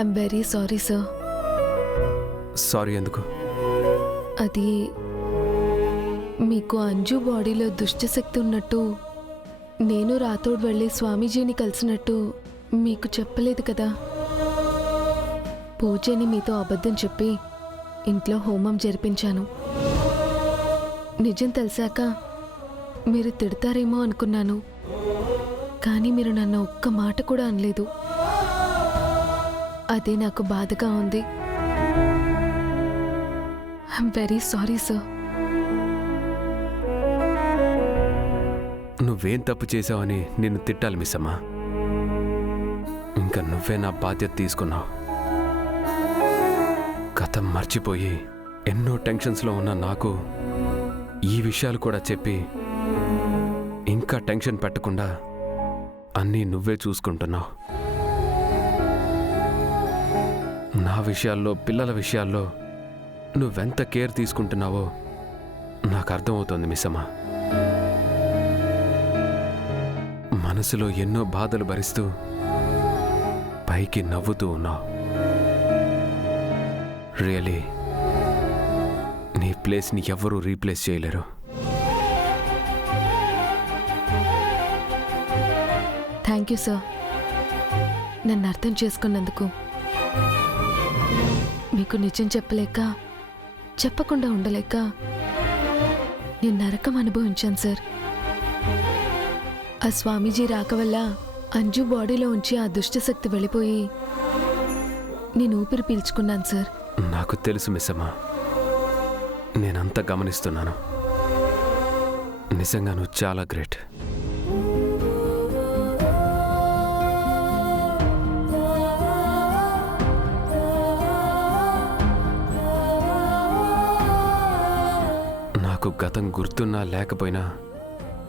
I'm very sorry sir. Sorry ఎందుకు? అది మీకు అంజు బాడీలో దుష్టశక్తి ఉన్నట్టు నేను రాతోడు వెళ్ళి స్వామీజీని కలిసినట్టు మీకు చెప్పలేదు కదా. పూజని మీతో అబద్ధం చెప్పి ఇంట్లో హోమం జరిపించాను. నిజం తెలిసాక మీరు తిడతారేమో అనుకున్నాను, కానీ మీరు నన్ను ఒక్క మాట కూడా అనలేదు. అదే నాకు బాధగా ఉంది. I'm very sorry sir. నువ్వేం తప్పు చేసావని నిన్ను తిట్టాలి మిస్సమ్మా. ఇంకా నువ్వే నా బాధ్యత తీసుకున్నావు. గతం మర్చిపోయి ఎన్నో టెన్షన్స్లో ఉన్న నాకు ఈ విషయాలు కూడా చెప్పి ఇంకా టెన్షన్ పెట్టకుండా అన్నీ నువ్వే చూసుకుంటున్నావు. నా విషయాల్లో, పిల్లల విషయాల్లో నువ్వెంత కేర్ తీసుకుంటున్నావో నాకు అర్థమవుతోంది మిస్సమ్మా. మనసులో ఎన్నో బాధలు భరిస్తూ పైకి నవ్వుతూ ఉన్నావు. రియలీ నీ ప్లేస్ని ఎవ్వరూ రీప్లేస్ చేయలేరు. థ్యాంక్ యూ సార్, నన్ను అర్థం చేసుకున్నందుకు. మీకు నిజం చెప్పలేక, చెప్పకుండా ఉండలేక నేను నరకం అనుభవించాను సార్. ఆ స్వామీజీ రాక వల్ల అంజు బాడీలో ఉంచి ఆ దుష్టశక్తి వెళ్ళిపోయి నేను ఊపిరి పీల్చుకున్నాను సార్. నాకు తెలుసు మిస్సమ్మా, నేనంతా గమనిస్తున్నాను. నిజంగా నువ్వు చాలా గ్రేట్. నాకు గతం గుర్తున్నా లేకపోయినా,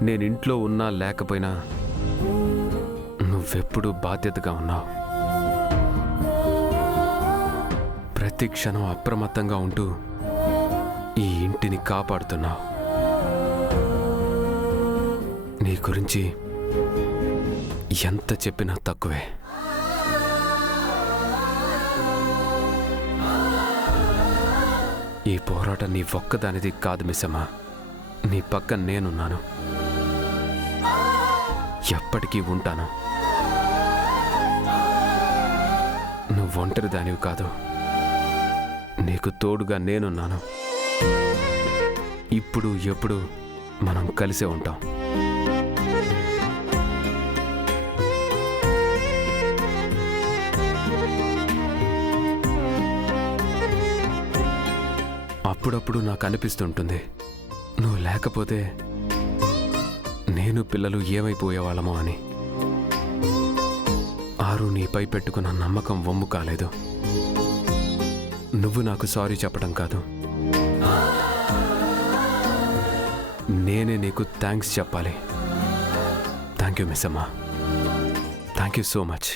నేను ఇంట్లో ఉన్నా లేకపోయినా నువ్వెప్పుడూ బాధ్యతగా ఉన్నావు. ప్రతి క్షణం అప్రమత్తంగా ఉంటూ ఈ ఇంటిని కాపాడుతున్నావు. నీ గురించి ఎంత చెప్పినా తక్కువే. ఈ పోరాటం నీ ఒక్కదానిది కాదు మిస్సమ్మా. నీ పక్కన నేనున్నాను, ఎప్పటికీ ఉంటాను. నువ్వు ఒంటరి దానివి కాదు, నీకు తోడుగా నేనున్నాను. ఇప్పుడు ఎప్పుడు మనం కలిసే ఉంటాం. అప్పుడప్పుడు నాకు అనిపిస్తుంటుంది, నువ్వు లేకపోతే నేను, పిల్లలు ఏమైపోయేవాళ్ళమో అని. ఆరు నీపై పెట్టుకున్న నమ్మకం వమ్ము కాలేదు. నువ్వు నాకు సారీ చెప్పడం కాదు, నేనే నీకు థ్యాంక్స్ చెప్పాలి. థ్యాంక్ యూ మిస్సమ్మా. Thank you so much.